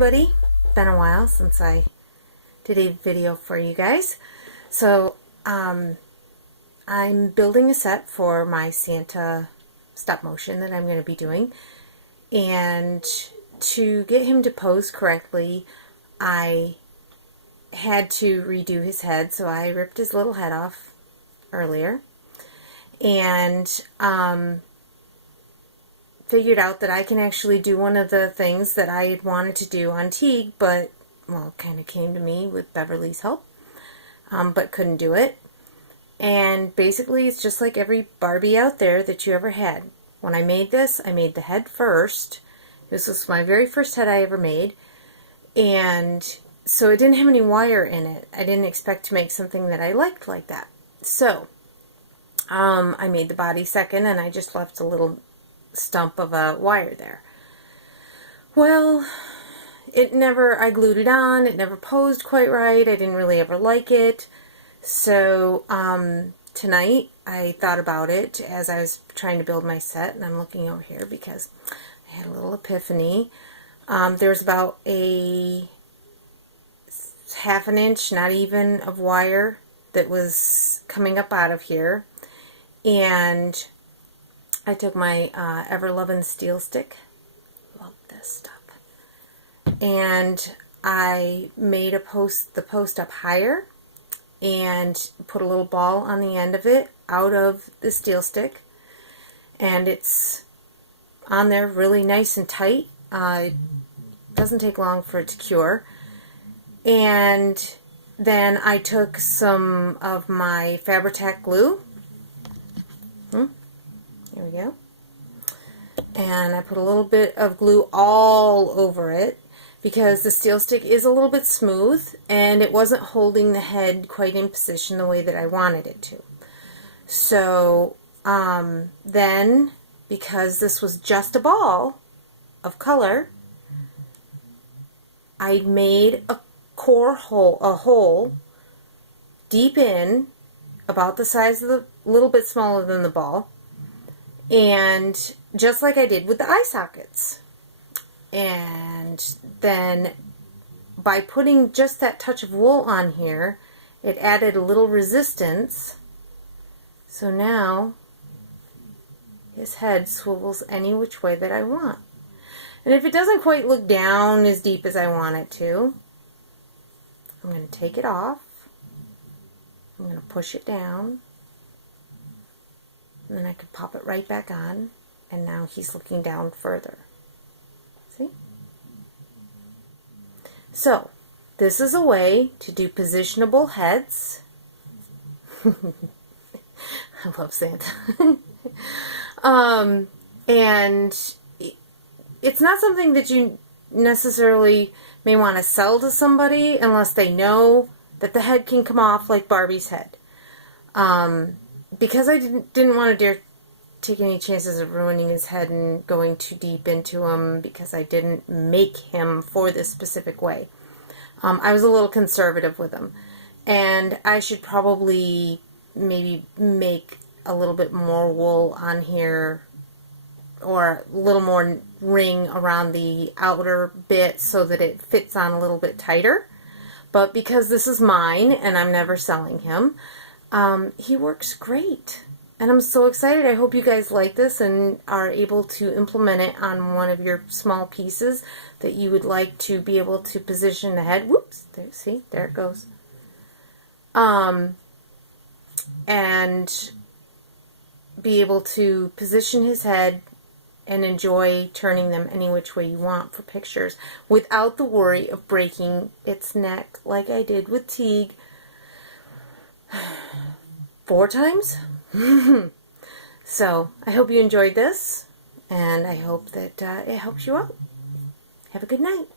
Everybody, been a while since I did a video for you guys. So I'm building a set for my Santa stop motion that I'm going to be doing, and to get him to pose correctly I had to redo his head, so I ripped his little head off earlier and figured out that I can actually do one of the things that I had wanted to do on Teague, but, well, kind of came to me with Beverly's help, but couldn't do it. And basically it's just like every Barbie out there that you ever had. When I made this, I made the head first. This was my very first head I ever made, and so it didn't have any wire in it. I didn't expect to make something that I liked like that. So I made the body second, and I just left a little stump of a wire there. Well, I glued it on, it never posed quite right, I didn't really ever like it. So tonight I thought about it as I was trying to build my set, and I'm looking over here because I had a little epiphany. There's about a half an inch, not even, of wire that was coming up out of here, and I took my ever-loving steel stick, love this stuff, and I made the post up higher and put a little ball on the end of it out of the steel stick, and it's on there really nice and tight. It doesn't take long for it to cure. And then I took some of my Fabri-Tac glue. Here we go. And I put a little bit of glue all over it because the steel stick is a little bit smooth and it wasn't holding the head quite in position the way that I wanted it to. So then, because this was just a ball of color, I made a hole deep in, about the size of little bit smaller than the ball, and just like I did with the eye sockets. And then by putting just that touch of wool on here, it added a little resistance. So now his head swivels any which way that I want. And if it doesn't quite look down as deep as I want it to, I'm going to take it off. I'm going to push it down. And then I can pop it right back on. And now he's looking down further. See? So, this is a way to do positionable heads. I love Santa. And it's not something that you necessarily may want to sell to somebody unless they know that the head can come off like Barbie's head. Because I didn't want to dare take any chances of ruining his head and going too deep into him, because I didn't make him for this specific way. I was a little conservative with him, and I should probably maybe make a little bit more wool on here, or a little more ring around the outer bit so that it fits on a little bit tighter. But because this is mine and I'm never selling him, he works great. And I'm so excited. I hope you guys like this and are able to implement it on one of your small pieces that you would like to be able to position the head. Whoops! There, see? There it goes. And be able to position his head and enjoy turning them any which way you want for pictures without the worry of breaking its neck like I did with Teague 4 times. So, I hope you enjoyed this, and I hope that it helps you out. Have a good night.